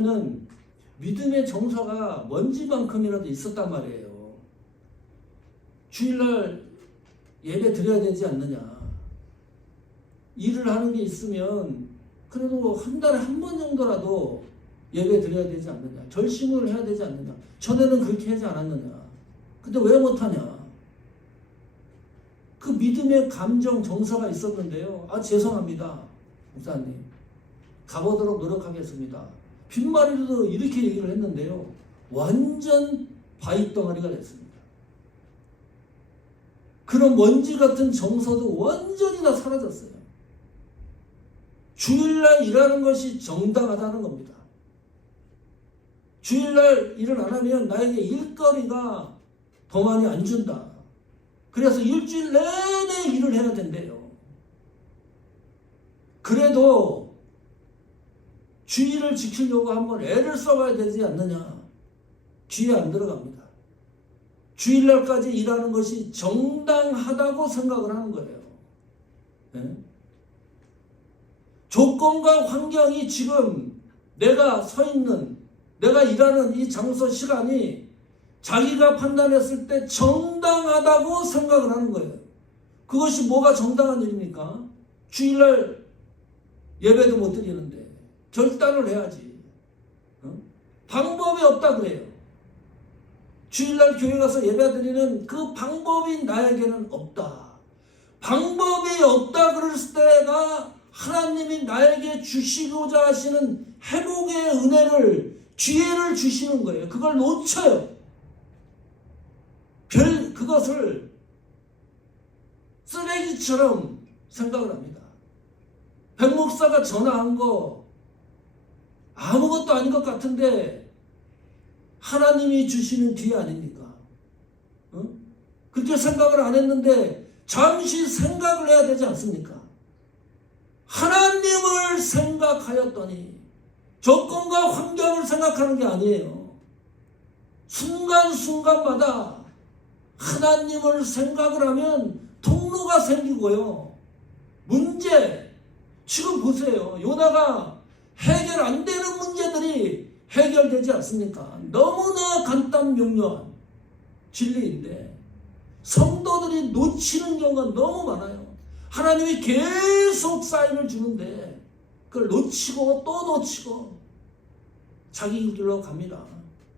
는 믿음의 정서가 먼지만큼이라도 있었단 말이에요. 주일날 예배 드려야 되지 않느냐. 일을 하는 게 있으면 그래도 한 달에 한 번 정도라도 예배 드려야 되지 않느냐. 결심을 해야 되지 않느냐. 전에는 그렇게 하지 않았느냐. 근데 왜 못하냐. 그 믿음의 감정, 정서가 있었는데요. 아, 죄송합니다. 목사님. 가보도록 노력하겠습니다. 빈말이라도 이렇게 얘기를 했는데요. 완전 바위덩어리가 됐습니다. 그런 먼지 같은 정서도 완전히 다 사라졌어요. 주일날 일하는 것이 정당하다는 겁니다. 주일날 일을 안 하면 나에게 일거리가 더 많이 안 준다. 그래서 일주일 내내 일을 해야 된대요. 그래도 주의를 지키려고 한번 애를 써봐야 되지 않느냐. 귀에 안 들어갑니다. 주일날까지 일하는 것이 정당하다고 생각을 하는 거예요. 네? 조건과 환경이 지금 내가 서 있는, 내가 일하는 이 장소 시간이 자기가 판단했을 때 정당하다고 생각을 하는 거예요. 그것이 뭐가 정당한 일입니까? 주일날 예배도 못 드리는데 결단을 해야지. 어? 방법이 없다 그래요. 주일날 교회 가서 예배 드리는 그 방법이 나에게는 없다. 방법이 없다 그랬을 때가 하나님이 나에게 주시고자 하시는 회복의 은혜를 기회를 주시는 거예요. 그걸 놓쳐요. 별 그것을 쓰레기처럼 생각을 합니다. 백 목사가 전화한 거 아무것도 아닌 것 같은데 하나님이 주시는 기회 아닙니까? 어? 그렇게 생각을 안 했는데 잠시 생각을 해야 되지 않습니까? 하나님을 생각하였더니 조건과 환경을 생각하는 게 아니에요. 순간순간마다 하나님을 생각을 하면 통로가 생기고요. 문제, 지금 보세요. 요나가 해결 안 되는 문제들이 해결되지 않습니까? 너무나 간단 명료한 진리인데 성도들이 놓치는 경우가 너무 많아요. 하나님이 계속 사인을 주는데 그걸 놓치고 또 놓치고 자기 길로 갑니다.